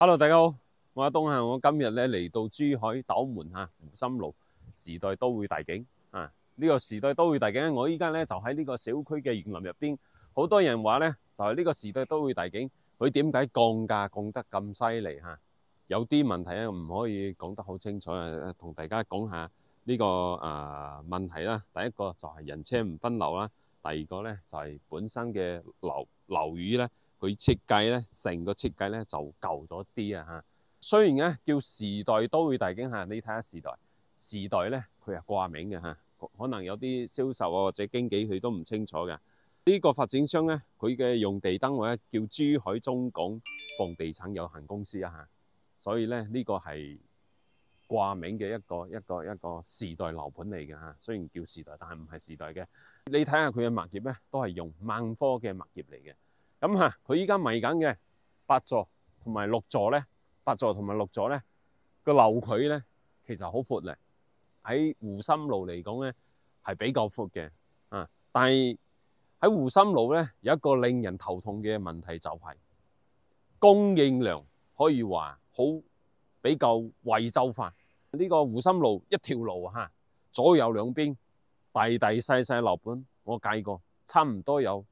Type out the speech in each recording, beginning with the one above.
Hello，大家好，我阿東啊，我今日咧嚟到珠海斗門湖心路時代都會大景啊！呢個時代都會大景，我依家咧就喺呢個小區嘅園林入邊。好多人話咧，就係呢個時代都會大景，佢點解降價降得咁犀利嚇？有啲問題咧唔可以講得好清楚啊，同大家講下呢個問題啦。第一個就係人車唔分流啦，第二個咧就係本身嘅樓宇咧。佢設計咧，成個設計咧就舊咗啲啊嚇。雖然咧叫時代都會大景嚇，你睇下時代咧佢係掛名嘅嚇，可能有啲銷售或者經紀佢都唔清楚嘅。呢個發展商咧，佢嘅用地單位咧叫珠海中港房地產有限公司啊嚇，所以咧呢個係掛名嘅一個時代樓盤嚟嘅嚇。雖然叫時代，但係唔係時代嘅。你睇下佢嘅物業咧，都係用萬科嘅物業嚟嘅。咁佢依家賣緊嘅8座同埋6座咧，8座同埋6座咧個樓距咧其實好闊嘅，喺湖心路嚟講咧係比較闊嘅啊。但係喺湖心路咧有一個令人頭痛嘅問題，就係供應量可以話好比較惠州化。呢個湖心路一條路左右兩邊大細樓盤，我計過差唔多有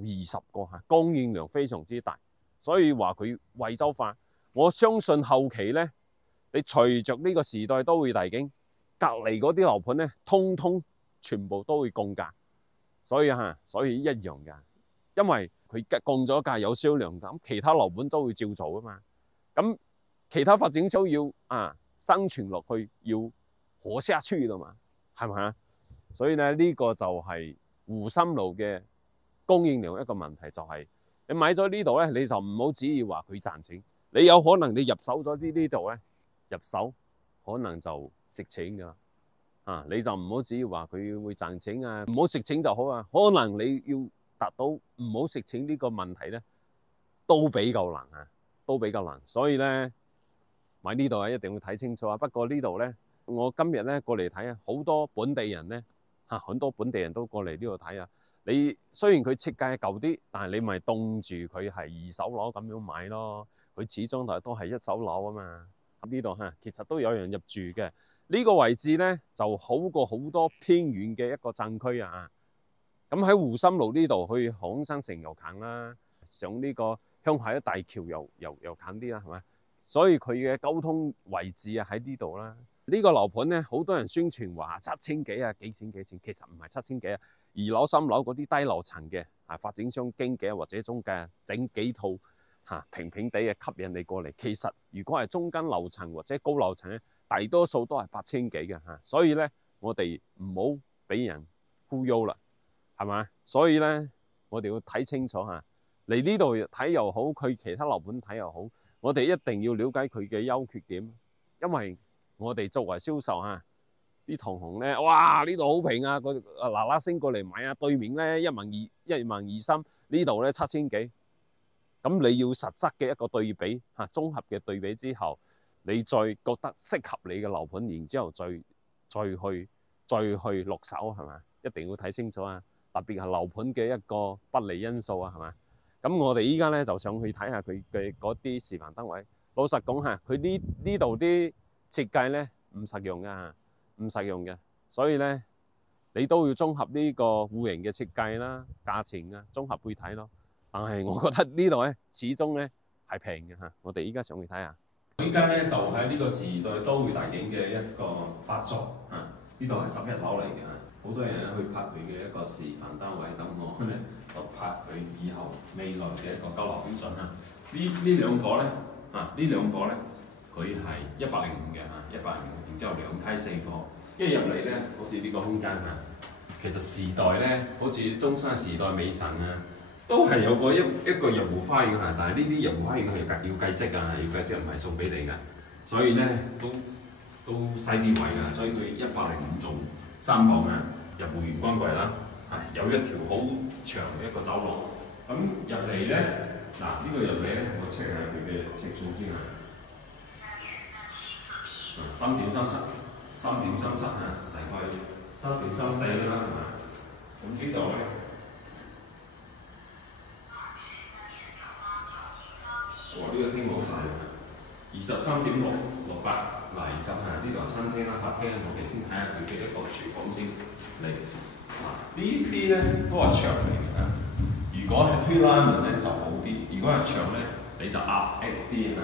20個供應量非常之大，所以話佢惠州化。我相信後期咧，你隨着呢個時代都會大景，隔離嗰啲樓盤咧，通通全部都會降價，所以一樣㗎，因為佢降咗價有銷量，咁其他樓盤都會照做啊嘛。咁其他發展商要生存落去，要活下去啦嘛，係咪啊？所以咧呢個就係湖心路嘅供應量一個問題，就係你買咗呢度咧，你就唔好指意話佢賺錢。你有可能你入手咗呢度咧，入手可能就食錢噶啦，你就唔好指意話佢會賺錢啊，唔好食錢就好啊。可能你要達到唔好食錢呢個問題咧，都比較難啊，都比較難。所以咧買呢度一定要睇清楚啊。不過呢度咧，我今日咧過嚟睇啊，好多本地人咧很多本地人都過嚟呢度睇啊。你雖然佢設計係舊啲，但係你咪當住佢係二手樓咁樣買咯。佢始終都係一手樓啊嘛。呢度其實都有人入住嘅。呢個位置咧就好過好多偏遠嘅一個鎮區啊。咁喺湖心路呢度去海生城又近啦，上呢個鄉下一大橋又近啲啦，係咪？所以佢嘅交通位置喺呢度啦。呢個樓盤咧，好多人宣傳話7000幾啊，幾錢，其實唔係7000幾啊。2樓3樓嗰啲低樓層嘅發展商經紀或者中介整幾套平平地嘅吸引你過嚟。其實如果係中間樓層或者高樓層咧，大多數都係8000幾嘅。所以咧我哋唔好俾人忽悠啦，係咪？所以咧我哋要睇清楚嚟呢度睇又好，佢其他樓盤睇又好，我哋一定要了解佢嘅優缺點，因為我哋作為銷售啲同行咧，哇！呢度好平啊，佢嗱聲過嚟買啊。對面咧12000-123，呢度咧7000幾。咁你要實質嘅一個對比綜合嘅對比之後，你再覺得適合你嘅樓盤，然之後再去落手，係咪？一定要睇清楚啊！特別係樓盤嘅一個不利因素啊，係咪？咁我哋依家咧就上去睇下佢嘅嗰啲示範單位。老實講佢呢度啲設計咧唔實用㗎，唔實用嘅，所以咧你都要綜合呢個戶型嘅設計啦、價錢啊，綜合去睇咯。但係我覺得呢度咧始終咧係平嘅。我哋依家上去睇下。依家咧就喺呢個時代都會大景嘅一個8座呢度係11樓嚟嘅。好多人咧去拍佢嘅一個示範單位，等我咧就拍佢以後未來嘅一個交樓標準呢兩個咧佢係105嘅105，然之後2梯4房。一入嚟咧，好似呢個空間其實時代咧，好似中山時代美神都係有個一個入戶花園但係呢啲入戶花園係要計則要計則，唔係送俾你㗎。所以咧都細啲位㗎，所以佢105仲3房入戶玄關櫃啦，有一條好長嘅一個走廊。咁入嚟咧，呢個入嚟咧，我 check 下佢嘅尺寸先3.37大概3.34啦，咁呢度咧，哇！呢個廳好大23.668。嗱，就係呢度餐廳啦、客廳，我哋先睇下佢嘅一個廚房先嚟。呢啲咧都係牆嚟嘅。如果係推拉門咧就好啲，如果係牆咧你就壓啲啊。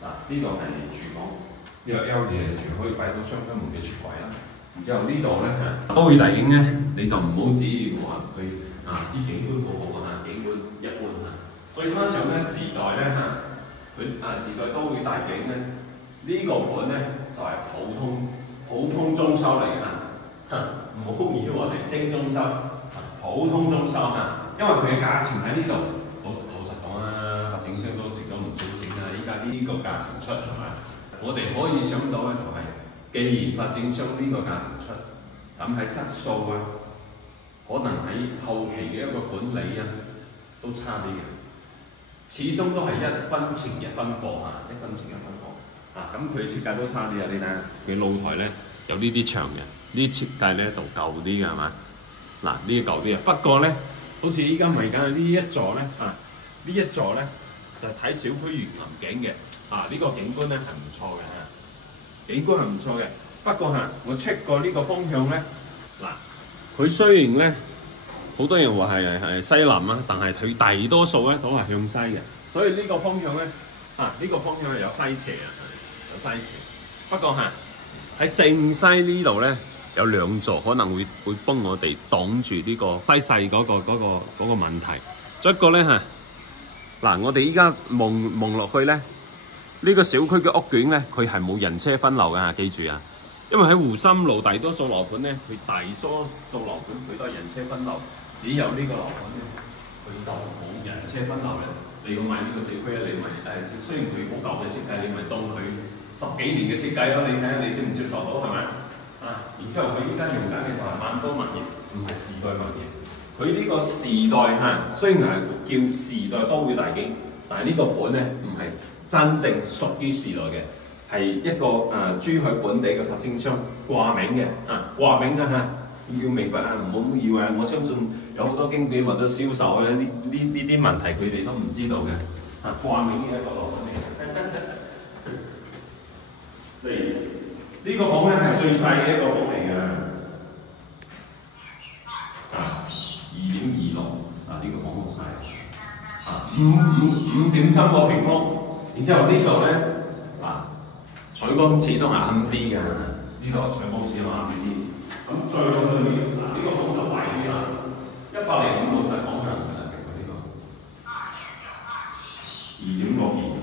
呢度係廚房，呢個 L 字嘅廚可以擺到雙開門嘅櫥櫃啦。然之後呢度咧都會大景咧，你就唔好指意話佢啲景觀好好啊，景觀一般啊。再加上咧時代咧佢時代都會大景咧。呢個盤咧就係普通裝修嚟嘅唔好以為係精裝修，普通裝修因為佢嘅價錢喺呢度，老實講啦，發展商都蝕咗唔少錢啦。依家呢個價錢出係咪？我哋可以想到咧就係，既然發展商呢個價錢出，咁喺質素可能喺後期嘅一個管理都差啲嘅，始終都係一分錢一分貨一分錢一分貨。咁佢設計都差啲啊！你睇下佢露台咧有呢啲牆嘅，呢啲設計咧就舊啲嘅係嘛？嗱，呢啲舊啲啊。不過咧，好似依家賣緊嘅呢一座咧呢一座咧就係睇小區園林景嘅呢個景觀咧係唔錯嘅景觀係唔錯嘅。不過我 check 過呢個方向咧，佢雖然咧好多人話係西南但係佢大多數咧都係向西嘅，所以呢個方向咧呢個方向係有西斜有西斜。不過喺正西呢度咧有兩座可能會幫我哋擋住呢個西勢嗰個問題。再一個咧我哋依家望落去咧，呢個小區嘅屋苑咧佢係冇人車分流嘅記住啊！因為喺湖心路大多數樓盤咧，佢大多數樓盤佢都係人車分流，只有呢個樓盤咧佢就冇人車分流嘅。你要買呢個小區你咪雖然佢好舊嘅設計，你咪當佢10幾年嘅設計咯。你睇下你接唔接受到係咪？然之後佢依家用緊嘅就係萬科物業，唔係時代物業。佢呢個時代雖然係叫時代都會大景，但係呢個盤咧唔係真正屬於時代嘅，係一個珠海本地嘅發展商掛名嘅掛名要明白唔好以為我相信有好多經紀或者銷售呢啲問題佢哋都唔知道嘅掛名呢一個樓盤嚟。呢個房咧係最細嘅一個房嚟嘅，2.26呢個房好細5.3個平方。然之後呢度咧採光廁都係暗啲嘅，呢度採光廁係暗啲。咁再往裏面呢個房就大啲啦，105老實講係50平嘅呢個，2.62。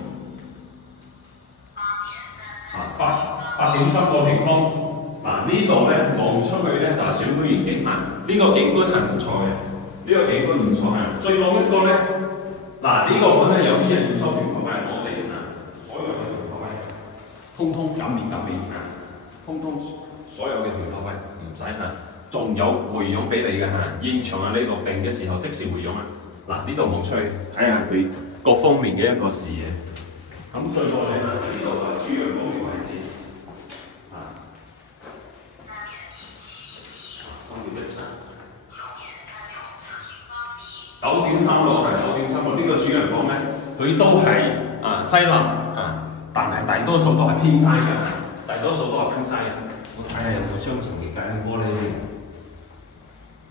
8.3個平方。呢度咧望出去咧就係小區園景呢個景觀係唔錯嘅，呢個景觀唔錯嘅。最後一個咧，呢個盤咧有啲人要收平方米，我哋所有嘅平方米通通減免通通所有嘅平方米唔使仲有回佣俾你嘅現場你落定嘅時候即時回佣呢度望出去睇下佢各方面嘅一個視野。咁再過嚟呢度就係珠陽嗰條位置9.3個呢個主人房咧，佢都係西南但係大多數都係偏西嘅，我睇下有冇雙層嘅隔音玻璃先。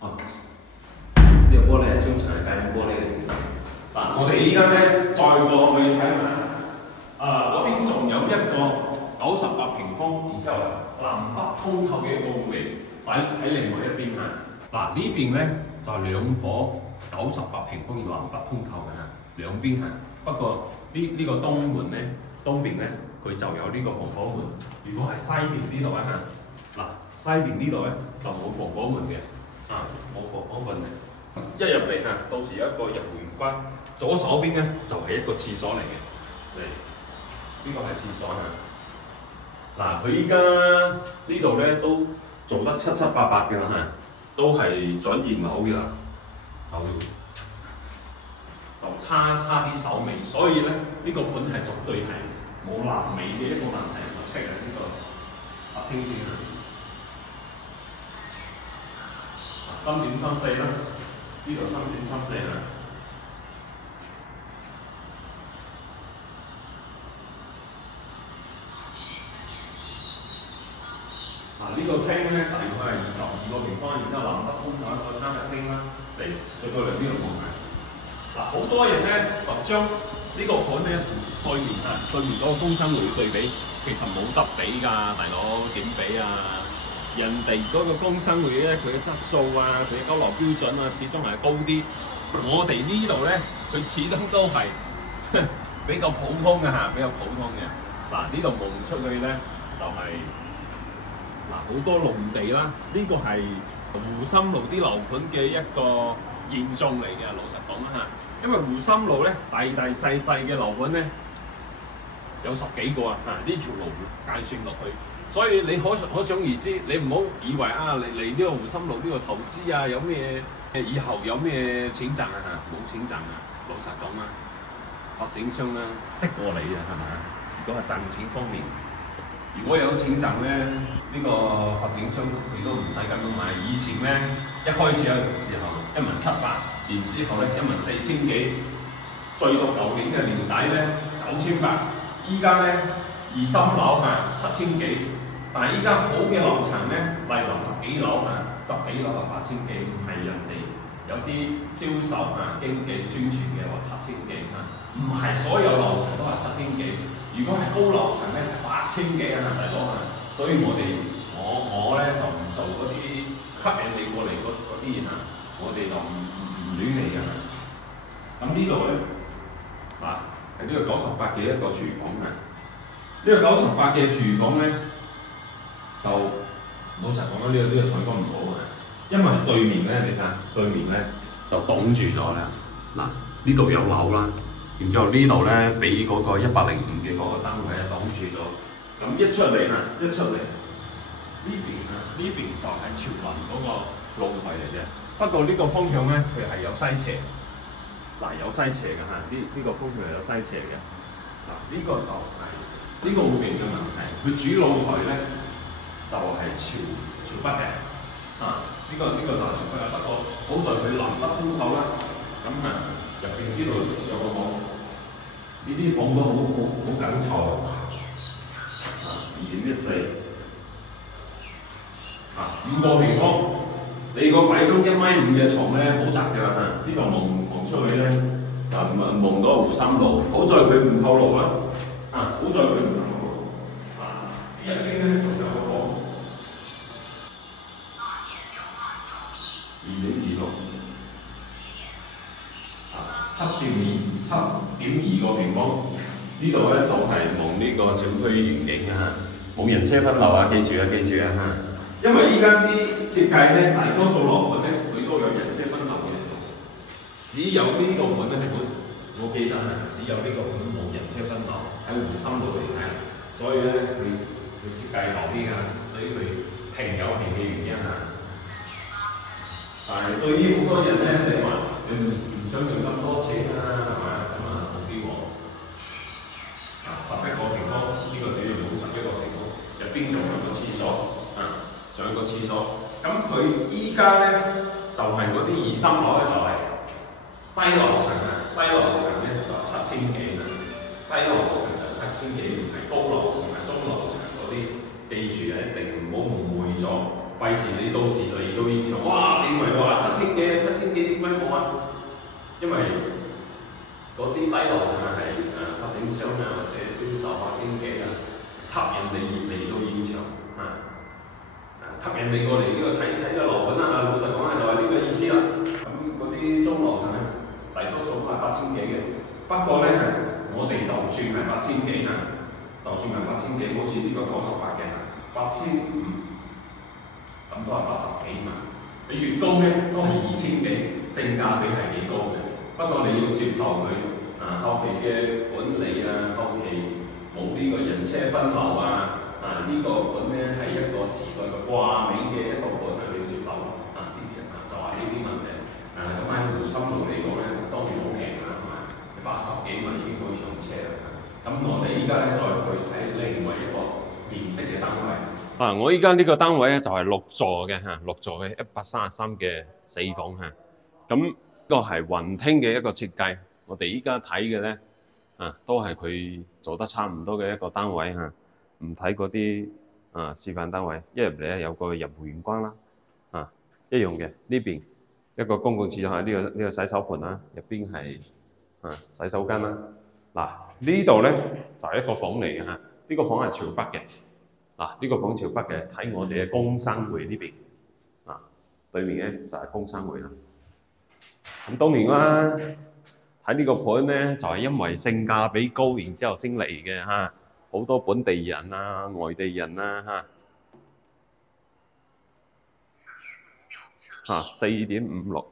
呢個玻璃係雙層嘅隔音玻璃嚟嘅。我哋依家咧再過去睇下，嗰邊仲有一個98平方，然之後南北通透嘅一個戶型喺另外一邊呢邊咧就係兩伙98平方要南北通透嘅兩邊不過呢個東門咧，東邊咧佢就有呢個防火門。如果係西邊呢度西邊呢度咧就冇防火門嘅，冇防火門嘅。一入嚟到時有一個入門關，左手邊咧就係一個廁所嚟嘅。呢個係廁所佢依家呢度咧都做得七七八八嘅都係準現樓嘅就差啲手尾，所以咧呢個盤係絕對係冇爛尾嘅一個問題。我 check 呢個客廳先3.34啦，呢度3.34呢個廳咧大概係22個平方，然之後南北通咗一個餐廳啦，嚟再過嚟呢度望下。好多人咧就將呢個盤咧對面嗰個工商會對比，其實冇得比㗎，大佬點比啊？人哋嗰個工商會咧，佢嘅質素啊，佢嘅交流標準啊，始終係高啲。我哋呢度咧，佢始終都係比較普通嘅比較普通嘅。呢度望出去咧就係、好多農地啦，呢個係湖心路啲樓盤嘅一個現狀嚟嘅。老實講因為湖心路咧大細嘅樓盤咧有10幾個呢條路計算落去，所以你可想而知，你唔好以為你嚟呢個湖心路呢個投資有咩以後有咩錢賺冇錢賺老實講發展商識過你係咪？如果係賺錢方面。如果有錢賺咧，呢個發展商佢都唔使咁樣買。以前咧一開始嘅時候17000，然之後咧14000幾，最到舊年嘅年底咧9800，依家咧二三樓7000幾，但係依家好嘅樓層咧，例如10幾樓10幾樓8000幾，係人哋有啲銷售經紀宣傳嘅話7000幾唔係所有樓層都係7000幾。如果係高樓層咧，8000幾大佬所以我咧就唔做嗰啲吸引你過嚟嗰啲我哋就唔亂嚟㗎。咁呢度咧係呢個98嘅一個廚房呢個98嘅廚房咧就老實講呢個採光唔好因為對面咧你睇對面咧就擋住咗啦。呢度有樓啦。然之後呢度咧，俾嗰個105嘅嗰個單位擋住咗。咁一出嚟呢邊就係潮雲嗰個露台嚟嘅。不過呢個方向咧，佢係有西斜。有西斜嘅呢個方向係有西斜嘅。呢個就係呢個冇變嘅問題。佢主露台咧就係朝北嘅。呢個就係朝北嘅。不過好在佢南北通透啦。咁入邊呢度有個網。呢啲房都好緊湊2.14，5個平方。你如果擺張1.5米嘅床咧，好窄㗎呢度望出去咧，就望到湖心路。好在佢唔透露好在佢唔透露。呢入邊咧仲有個房，2.26。7.2個平方，呢度咧就係望呢個小區遠景冇人車分流記住因為依家啲設計咧，大多數樓盤咧佢都有人車分流嘅做，只有呢個盤咧我記得只有呢個盤冇人車分流喺湖心路嚟睇，所以咧佢設計好啲所以佢平有平嘅原因但係對於好多人咧，你話你唔想用咁多錢係咪？好啲喎。11個平方，呢個主要冇11個平方，入邊仲有個廁所仲有個廁所。咁佢依家咧就係嗰啲2、3樓咧就係低樓層低樓層咧就7000幾低樓層就7000幾，唔係高樓層中樓層嗰啲，記住一定唔好誤會咗。費事你到時嚟到現場，哇！你以為話7000幾點解冇因為嗰啲低樓層係發展商或者銷售經紀吸引你嚟到現場吸引你過嚟呢個睇樓盤老實講就係呢個意思啦。咁嗰啲中樓層大多數都係8000幾嘅。不過咧，我哋就算係8000幾就算係8000幾，好似呢個98嘅8500。咁都係80幾萬，你越高咧都係2000幾，性價比係幾高嘅。不過你要接受佢後期嘅管理後期冇呢個人車分流呢個盤咧係一個時代嘅掛名嘅一個盤你要接受呢啲就係呢啲問題。咁喺湖心路嚟講咧，當然好平你80幾萬已經可以上車啦。咁我哋依家咧再去睇另外一個面積嘅單位。我依家呢個單位咧就係6座嘅6座嘅133嘅4房咁個係雲廳嘅一個設計。我哋依家睇嘅咧都係佢做得差唔多嘅一個單位唔睇嗰啲示範單位，一入嚟咧有個入門關啦，一樣嘅呢邊一個公共廁所係呢個洗手盆啦，入邊係洗手間啦。嗱呢度咧就係一個房嚟嘅嚇，呢個房係朝北嘅。呢個房朝北嘅，睇我哋嘅工商會呢邊，對面咧就係工商會啦。咁當然啦，睇呢個盤咧就係因為性價比高，然之後先嚟嘅嚇，好多本地人啊、外地人啊嚇，4.56，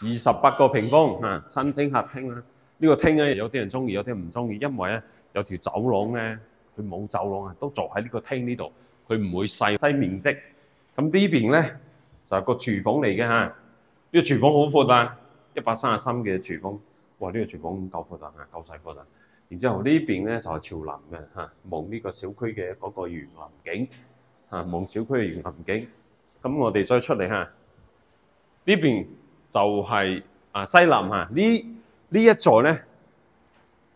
28個平方嚇，餐廳客廳啦。呢個廳咧有啲人中意，有啲人唔中意，因為咧有條走廊咧，佢冇走廊啊，都做喺呢個廳呢度，佢唔會細面積。咁呢邊咧就係個廚房嚟嘅嚇，呢個廚房好闊啊，133嘅廚房，哇！呢個廚房夠闊啊，夠細闊啊。然之後呢邊咧就係朝南嘅嚇，望呢個小區嘅嗰個園林景嚇，望小區嘅園林景。咁我哋再出嚟嚇，呢邊就係西南嚇，呢一座咧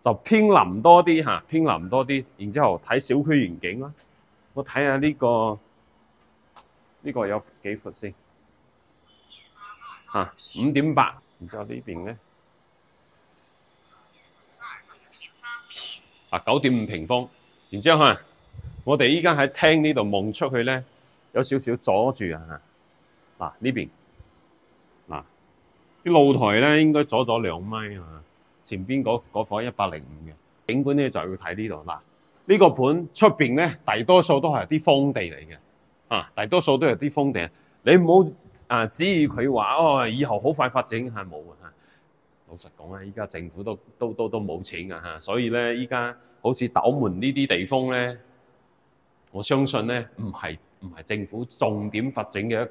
就偏南多啲嚇，偏南多啲。然之後睇小區園景啦，我睇下呢個有幾闊先嚇，5.8。然之後呢邊咧9.5平方。然之後我哋依家喺廳呢度望出去咧，有少少阻住啊。呢邊啲露台咧應該阻咗2米啊。前邊嗰房105嘅景觀咧就要睇呢度。呢個盤出邊咧大多數都係啲荒地嚟嘅，大多數都係啲荒地。你唔好指意佢話以後好快發展係冇嘅嚇。老實講啊，依家政府都冇錢㗎嚇，所以咧依家好似斗門呢啲地方咧，我相信咧唔係政府重點發展嘅一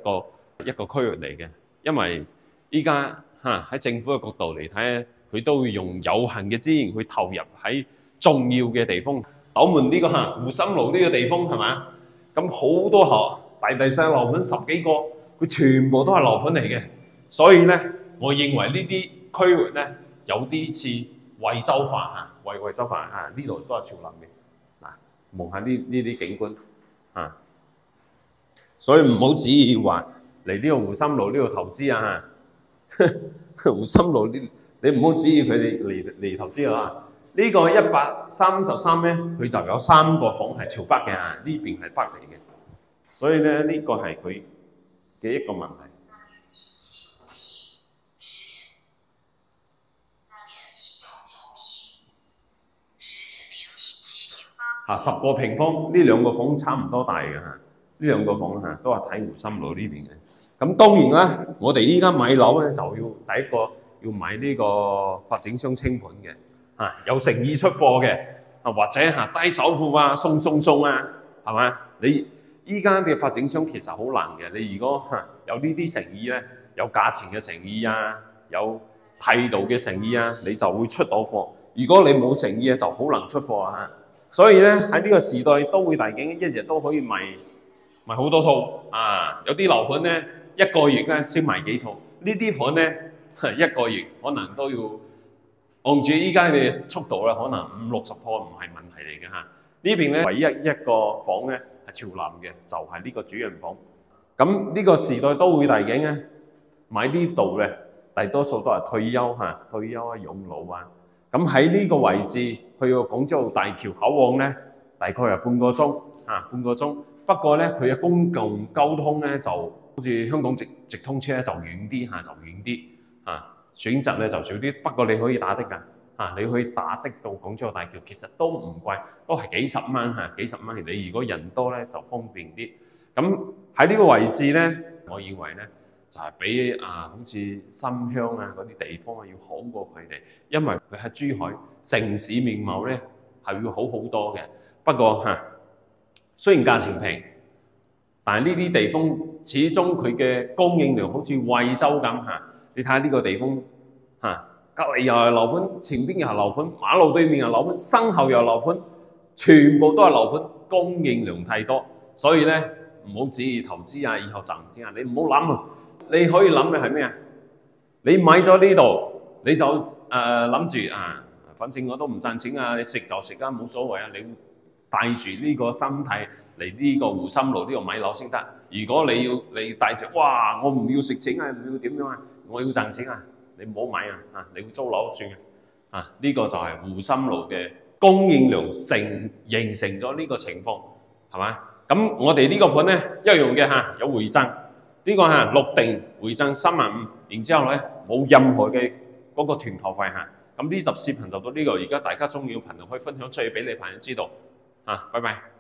個區域嚟嘅，因為依家喺政府嘅角度嚟睇咧，佢都會用有限嘅資源去投入喺重要嘅地方。斗門呢個湖心路呢個地方係嘛？咁好多大細樓盤10幾個，佢全部都係樓盤嚟嘅。所以咧，我認為呢啲區域咧有啲似惠州範嚇，惠州範呢度都係潮南嘅。望下呢啲景觀所以唔好指意話嚟呢個湖心路呢度投資啊湖心路你唔好指意佢哋嚟投資啊。呢個133咧，佢就有3個房係朝北嘅呢邊係北嚟嘅，所以咧呢個係佢嘅一個問題。10個平方，呢2個房差唔多大嘅呢2個房都係睇湖心路呢邊嘅。咁當然啦，我哋依家買樓咧就要第一個要買呢個發展商清盤嘅。有誠意出貨嘅，或者低首付送啊，係嘛？你依家嘅發展商其實好難嘅。你如果有呢啲誠意咧，有價錢嘅誠意有態度嘅誠意你就會出到貨。如果你冇誠意就好難出貨所以咧喺呢個時代都會大景，一日都可以賣好多套有啲樓盤咧1個月咧先賣幾套，呢啲盤咧1個月可能都要。按住依家嘅速度咧，可能50-60套唔係問題嚟嘅呢邊咧唯一一個房咧係朝南嘅，就係呢個主人房。咁呢個時代都會大景咧，買呢度咧大多數都係退休養老咁喺呢個位置去到廣州大橋口岸咧，大概係半個鐘。不過咧佢嘅公共交通咧就好似香港直通車咧就遠啲選擇咧就少啲，不過你可以打的㗎你可以打的到廣州大橋，其實都唔貴，都係幾十蚊幾十蚊。你如果人多咧就方便啲。咁喺呢個位置咧，我認為咧就係比好似新鄉嗰啲地方要好過佢哋，因為佢喺珠海城市面貌咧係要好好多嘅。不過雖然價錢平，但係呢啲地方始終佢嘅供應量好似惠州咁你睇下呢個地方隔離又係樓盤，前邊又係樓盤，馬路對面又係樓盤，身後又係樓盤，全部都係樓盤，供應量太多，所以咧唔好指意投資以後賺錢你唔好諗你可以諗嘅係咩你買咗呢度，你就諗住反正我都唔賺錢啊，你食就食啊，冇所謂啊，你帶住呢個心態嚟呢個湖心路呢個買樓先得。如果你帶住哇，我唔要食錢啊，唔要點樣啊，我要賺錢啊，你唔好買啊，你要租樓算嘅啊。呢個就係湖心路嘅供應量形成咗呢個情況，係嘛？咁我哋呢個盤咧一樣嘅嚇，有回贈呢個嚇落定回贈35000，然之後咧冇任何嘅嗰個團購費嚇。咁呢集視頻就到呢度，而家大家中意嘅朋友可以分享出去俾你朋友知道嚇，拜拜。